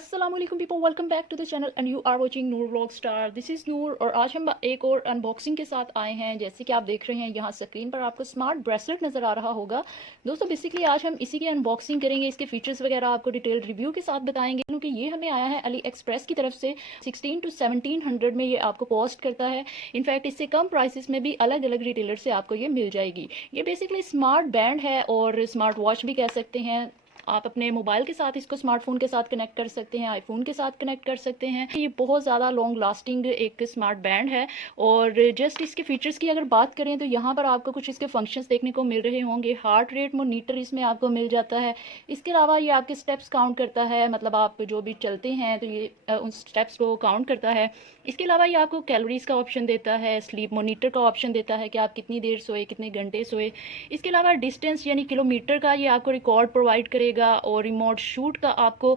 अस्सलाम वालेकुम people, welcome back to the channel and you are watching Noor vlog star. This is Noor और आज हम एक और अनबॉक्सिंग के साथ आए हैं। जैसे कि आप देख रहे हैं यहाँ स्क्रीन पर आपको स्मार्ट ब्रेसलेट नज़र आ रहा होगा। दोस्तों बेसिकली आज हम इसी की अनबॉक्सिंग करेंगे, इसके फीचर्स वगैरह आपको डिटेल रिव्यू के साथ बताएंगे, क्योंकि ये हमें आया है अली एक्सप्रेस की तरफ से 16 to 1700 में ये आपको कॉस्ट करता है। इनफैक्ट इससे कम प्राइसेस में भी अलग अलग रिटेलर से आपको ये मिल जाएगी। ये बेसिकली स्मार्ट बैंड है और स्मार्ट वॉच भी कह सकते हैं। आप अपने मोबाइल के साथ इसको स्मार्टफोन के साथ कनेक्ट कर सकते हैं, आईफोन के साथ कनेक्ट कर सकते हैं। ये बहुत ज़्यादा लॉन्ग लास्टिंग एक स्मार्ट बैंड है। और जस्ट इसके फीचर्स की अगर बात करें तो यहाँ पर आपको कुछ इसके फंक्शंस देखने को मिल रहे होंगे। हार्ट रेट मॉनिटर इसमें आपको मिल जाता है। इसके अलावा ये आपके स्टेप्स काउंट करता है, मतलब आप जो भी चलते हैं तो ये उन स्टेप्स को काउंट करता है। इसके अलावा ये आपको कैलोरीज का ऑप्शन देता है, स्लीप मॉनिटर का ऑप्शन देता है कि आप कितनी देर सोए, कितने घंटे सोए। इसके अलावा डिस्टेंस यानी किलोमीटर का ये आपको रिकॉर्ड प्रोवाइड करेगा। और रिमोट शूट का आपको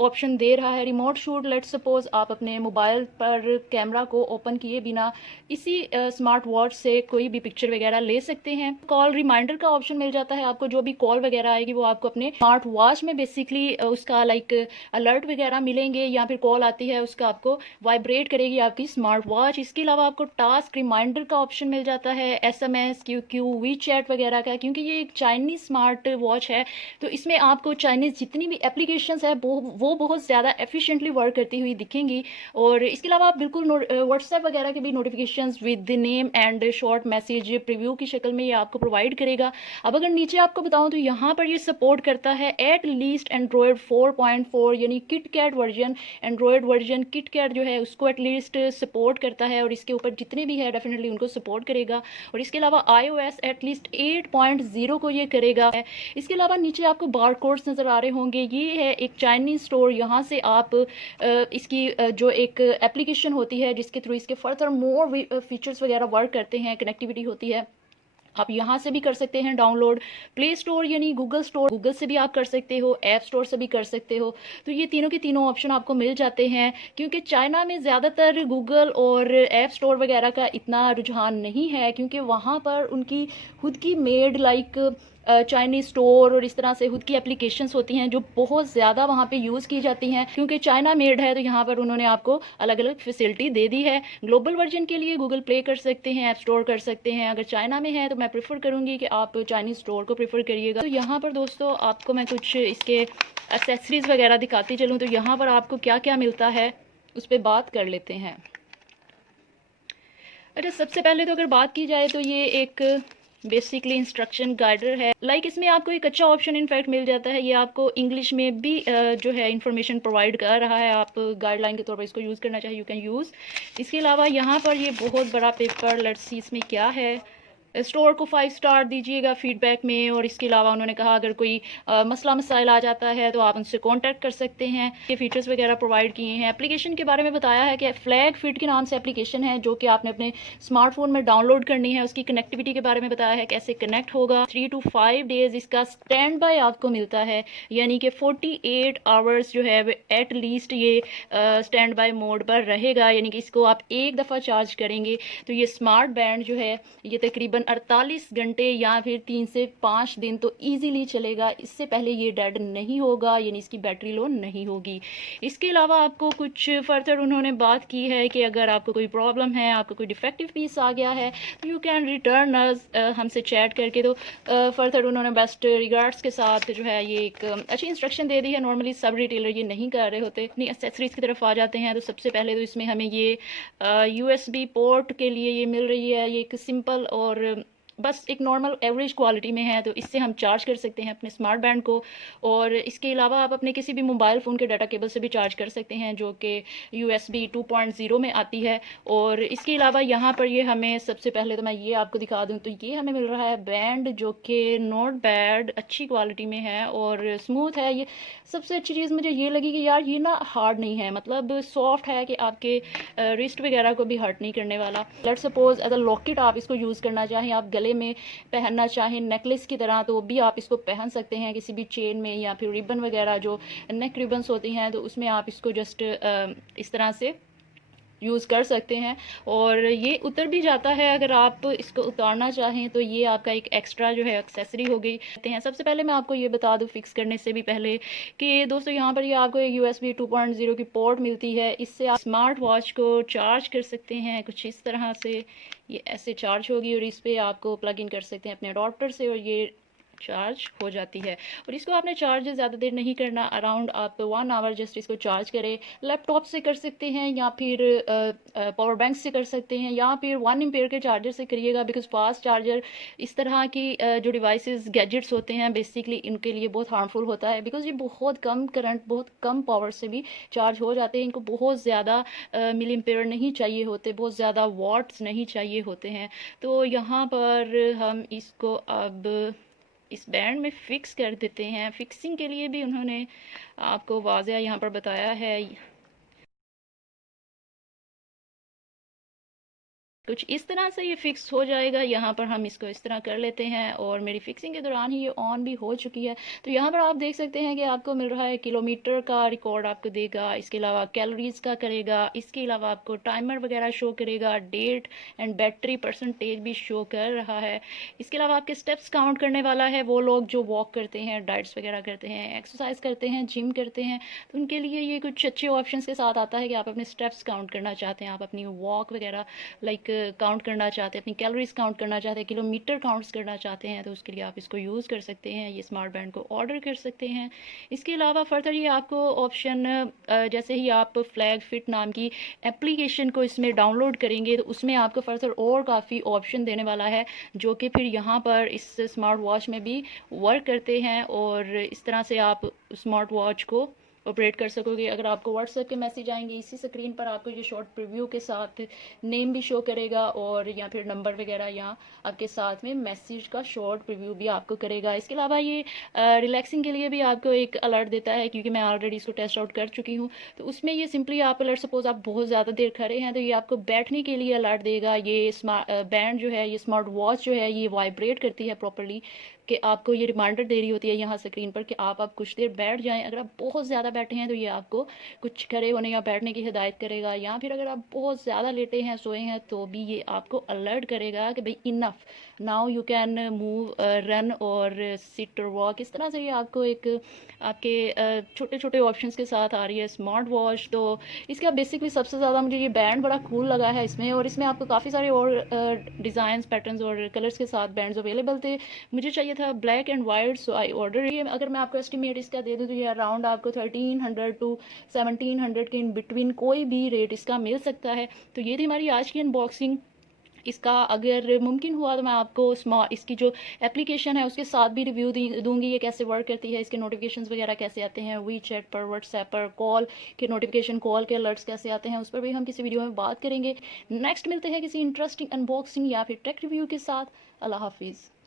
ऑप्शन दे रहा है। रिमोट शूट लेट्स सपोज आप अपने मोबाइल पर कैमरा को ओपन किए बिना इसी स्मार्ट वॉच से कोई भी पिक्चर वगैरह ले सकते हैं। कॉल रिमाइंडर का ऑप्शन मिल जाता है आपको, जो भी कॉल वगैरह आएगी वो आपको अपने स्मार्ट वॉच में बेसिकली उसका लाइक अलर्ट वगैरह मिलेंगे, या फिर कॉल आती है उसका आपको वाइब्रेट करेगी आपकी स्मार्ट वॉच। इसके अलावा आपको टास्क रिमाइंडर का ऑप्शन मिल जाता है, SMS, QQ, वीचैट वगैरह का। क्योंकि ये एक चाइनीज स्मार्ट वॉच है तो इसमें आपको चाइनीज जितनी भी एप्लीकेशंस है वो बहुत ज़्यादा एफिशिएंटली वर्क करती हुई दिखेंगी। और इसके अलावा आप बिल्कुल व्हाट्सएप वगैरह के भी notifications with name and short message preview की शक्ल में ये आपको प्रोवाइड करेगा। अब अगर नीचे आपको बताऊं तो यहाँ पर ये सपोर्ट करता है एट लीस्ट एंड्रॉयड 4.4 यानी KitKat version. Android version KitKat जो है उसको एटलीस्ट सपोर्ट करता है और इसके ऊपर जितने भी है डेफिनेटली उनको सपोर्ट करेगा। और इसके अलावा iOS एटलीस्ट 8.0 को ये करेगा। इसके अलावा नीचे आपको बारकोड्स नज़र आ रहे होंगे। ये है एक चाइनीज स्टोर, यहाँ से आप इसकी जो एक एप्लीकेशन होती है जिसके थ्रू इसके फर्दर मोर फीचर्स वगैरह वर्क करते हैं, कनेक्टिविटी होती है, आप यहाँ से भी कर सकते हैं डाउनलोड। प्ले स्टोर यानी गूगल स्टोर, गूगल से भी आप कर सकते हो, ऐप स्टोर से भी कर सकते हो। तो ये तीनों के तीनों ऑप्शन आपको मिल जाते हैं। क्योंकि चाइना में ज़्यादातर गूगल और ऐप स्टोर वगैरह का इतना रुझान नहीं है, क्योंकि वहाँ पर उनकी खुद की मेड लाइक चाइनीज स्टोर और इस तरह से खुद की एप्लीकेशंस होती हैं जो बहुत ज़्यादा वहाँ पे यूज़ की जाती हैं। क्योंकि चाइना मेड है तो यहाँ पर उन्होंने आपको अलग अलग फैसिलिटी दे दी है। ग्लोबल वर्जन के लिए गूगल प्ले कर सकते हैं, ऐप स्टोर कर सकते हैं। अगर चाइना में है तो मैं प्रेफर करूँगी कि आप चाइनीज़ स्टोर को प्रेफर करिएगा। तो यहाँ पर दोस्तों आपको मैं कुछ इसके एक्सेसरीज़ वगैरह दिखाती चलूँ। तो यहाँ पर आपको क्या क्या मिलता है उस पर बात कर लेते हैं। अच्छा, सबसे पहले तो अगर बात की जाए तो ये एक बेसिकली इंस्ट्रक्शन गाइडर है। इसमें आपको एक अच्छा ऑप्शन इनफैक्ट मिल जाता है, ये आपको इंग्लिश में भी जो है इंफॉर्मेशन प्रोवाइड कर रहा है। आप गाइडलाइन के तौर पर इसको यूज़ करना चाहिए, यू कैन यूज़। इसके अलावा यहाँ पर ये बहुत बड़ा पेपर, लेट्स सी इसमें क्या है। स्टोर को 5 स्टार दीजिएगा फीडबैक में। और इसके अलावा उन्होंने कहा अगर कोई मसला मसाइल आ जाता है तो आप उनसे कांटेक्ट कर सकते हैं। ये फीचर्स वगैरह प्रोवाइड किए हैं। एप्लीकेशन के बारे में बताया है कि फ्लैग फिट के नाम से एप्लीकेशन है जो कि आपने अपने स्मार्टफोन में डाउनलोड करनी है। उसकी कनेक्टिविटी के बारे में बताया है कैसे कनेक्ट होगा। 3 to 5 डेज इसका स्टैंड बाय आपको मिलता है, यानी कि 48 आवर्स जो है एट लीस्ट ये स्टैंड बाय मोड पर रहेगा। यानी कि इसको आप एक दफ़ा चार्ज करेंगे तो ये स्मार्ट बैंड जो है ये तकरीबन 48 घंटे या फिर 3 से 5 दिन तो इजीली चलेगा। इससे पहले ये डेड नहीं होगा, यानी इसकी बैटरी लो नहीं होगी। इसके अलावा आपको कुछ फर्दर उन्होंने बात की है कि अगर आपको कोई प्रॉब्लम है, आपको कोई डिफेक्टिव पीस आ गया है तो यू कैन रिटर्न अस, हमसे चैट करके। तो फर्दर उन्होंने बेस्ट रिगार्ड्स के साथ जो है ये एक अच्छी इंस्ट्रक्शन दे दी है। नॉर्मली सब रिटेलर ये नहीं कर रहे होते। अपनी एक्सेसरीज की तरफ आ जाते हैं तो सबसे पहले तो इसमें हमें ये USB पोर्ट के लिए ये मिल रही है। ये एक सिंपल और बस एक नॉर्मल एवरेज क्वालिटी में है, तो इससे हम चार्ज कर सकते हैं अपने स्मार्ट बैंड को। और इसके अलावा आप अपने किसी भी मोबाइल फ़ोन के डाटा केबल से भी चार्ज कर सकते हैं जो कि USB 2.0 में आती है। और इसके अलावा यहाँ पर ये हमें सबसे पहले तो मैं ये आपको दिखा दूँ तो ये हमें मिल रहा है बैंड जो कि नॉट बैड, अच्छी क्वालिटी में है और स्मूथ है। ये सबसे अच्छी चीज़ मुझे ये लगी कि यार ये ना हार्ड नहीं है, मतलब सॉफ्ट है कि आपके रिस्ट वगैरह को भी हर्ट नहीं करने वाला। Let's suppose as a locket आप इसको यूज़ करना चाहें, आप गले में पहनना चाहें नेकलेस की तरह तो भी आप इसको पहन सकते हैं किसी भी चेन में, या फिर रिबन वगैरह जो नेक रिबन्स होती हैं तो उसमें आप इसको जस्ट इस तरह से यूज़ कर सकते हैं। और ये उतर भी जाता है, अगर आप इसको उतारना चाहें तो ये आपका एक एक्स्ट्रा जो है एक्सेसरी हो गई कहते हैं। सबसे पहले मैं आपको ये बता दूं फिक्स करने से भी पहले कि दोस्तों यहाँ पर ये आपको एक USB 2.0 की पोर्ट मिलती है। इससे आप स्मार्ट वॉच को चार्ज कर सकते हैं कुछ इस तरह से। ये ऐसे चार्ज होगी और इस पर आपको प्लग इन कर सकते हैं अपने अडॉप्टर से और ये चार्ज हो जाती है। और इसको आपने चार्ज ज़्यादा देर नहीं करना, अराउंड आप 1 आवर जस्ट इसको चार्ज करें। लैपटॉप से कर सकते हैं या फिर पावर बैंक से कर सकते हैं या फिर 1 एम्पेयर के चार्जर से करिएगा, बिकॉज फास्ट चार्जर इस तरह की जो डिवाइसेस गैजेट्स होते हैं बेसिकली इनके लिए बहुत हार्मफुल होता है, बिकॉज ये बहुत कम करंट बहुत कम पावर से भी चार्ज हो जाते हैं। इनको बहुत ज़्यादा मिली एम्पेयर नहीं चाहिए होते, बहुत ज़्यादा वॉट्स नहीं चाहिए होते हैं। तो यहाँ पर हम इसको अब इस बैंड में फिक्स कर देते हैं। फिक्सिंग के लिए भी उन्होंने आपको वाज़िया यहाँ पर बताया है। कुछ इस तरह से ये फिक्स हो जाएगा। यहाँ पर हम इसको इस तरह कर लेते हैं और मेरी फिक्सिंग के दौरान ही ये ऑन भी हो चुकी है। तो यहाँ पर आप देख सकते हैं कि आपको मिल रहा है किलोमीटर का रिकॉर्ड आपको देगा, इसके अलावा कैलोरीज का करेगा, इसके अलावा आपको टाइमर वगैरह शो करेगा, डेट एंड बैटरी परसेंटेज भी शो कर रहा है। इसके अलावा आपके स्टेप्स काउंट करने वाला है। वो लोग जो वॉक करते हैं, डाइट्स वगैरह करते हैं, एक्सरसाइज करते हैं, जिम करते हैं, तो उनके लिए ये कुछ अच्छे ऑप्शंस के साथ आता है कि आप अपने स्टेप्स काउंट करना चाहते हैं, आप अपनी वॉक वगैरह लाइक काउंट करना चाहते हैं, अपनी कैलोरीज काउंट करना चाहते हैं, किलोमीटर काउंट्स करना चाहते हैं, तो उसके लिए आप इसको यूज़ कर सकते हैं। ये स्मार्ट बैंड को ऑर्डर कर सकते हैं। इसके अलावा फर्दर ये आपको ऑप्शन जैसे ही आप फ्लैग फिट नाम की एप्लीकेशन को इसमें डाउनलोड करेंगे तो उसमें आपको फर्दर और काफ़ी ऑप्शन देने वाला है जो कि फिर यहाँ पर इस स्मार्ट वॉच में भी वर्क करते हैं और इस तरह से आप स्मार्ट वॉच को ऑपरेट कर सकोगे। अगर आपको व्हाट्सएप के मैसेज आएंगे इसी स्क्रीन पर आपको ये शॉर्ट प्रीव्यू के साथ नेम भी शो करेगा और या फिर नंबर वगैरह या आपके साथ में मैसेज का शॉर्ट प्रीव्यू भी आपको करेगा। इसके अलावा ये रिलैक्सिंग के लिए भी आपको एक अलर्ट देता है, क्योंकि मैं ऑलरेडी इसको टेस्ट आउट कर चुकी हूँ। तो उसमें ये सिंपली आप अलर्ट, सपोज आप बहुत ज़्यादा देर खड़े हैं तो ये आपको बैठने के लिए अलर्ट देगा। ये स्मार्ट बैंड जो है, ये स्मार्ट वॉच जो है, ये वाइब्रेट करती है प्रॉपरली कि आपको ये रिमाइंडर दे रही होती है यहाँ स्क्रीन पर कि आप कुछ देर बैठ जाएं। अगर आप बहुत ज़्यादा बैठे हैं तो ये आपको कुछ खड़े होने या बैठने की हिदायत करेगा, या फिर अगर आप बहुत ज़्यादा लेटे हैं, सोए हैं, तो भी ये आपको अलर्ट करेगा कि भाई enough, now you can move, run और सिट और वॉक। इस तरह से ये आपको एक आपके छोटे छोटे ऑप्शंस के साथ आ रही है स्मार्ट वॉच। तो इसका बेसिकली सबसे ज़्यादा मुझे ये बैंड बड़ा कूल लगा है इसमें, और इसमें आपको काफ़ी सारे और डिज़ाइंस, पैटर्न्स और कलर्स के साथ बैंड्स अवेलेबल थे। मुझे चाहिए था black and white, so I order. ये अगर मैं आपको एस्टिमेट इसका दे दूँ तो ये अराउंड आपको 1300 टू 1700 के इन बिटवीन कोई भी रेट इसका मिल सकता है। तो ये थी हमारी आज की अनबॉक्सिंग। इसका अगर मुमकिन हुआ तो मैं आपको इसकी जो एप्लीकेशन है उसके साथ भी रिव्यू दूंगी, ये कैसे वर्क करती है, इसके नोटिफिकेशंस वगैरह कैसे आते हैं, WeChat पर, व्हाट्सएप पर, कॉल के नोटिफिकेशन, कॉल के अलर्ट्स कैसे आते हैं, उस पर भी हम किसी वीडियो में बात करेंगे। नेक्स्ट मिलते हैं किसी इंटरेस्टिंग अनबॉक्सिंग या फिर टेक रिव्यू के साथ। अल्लाह हाफिज़।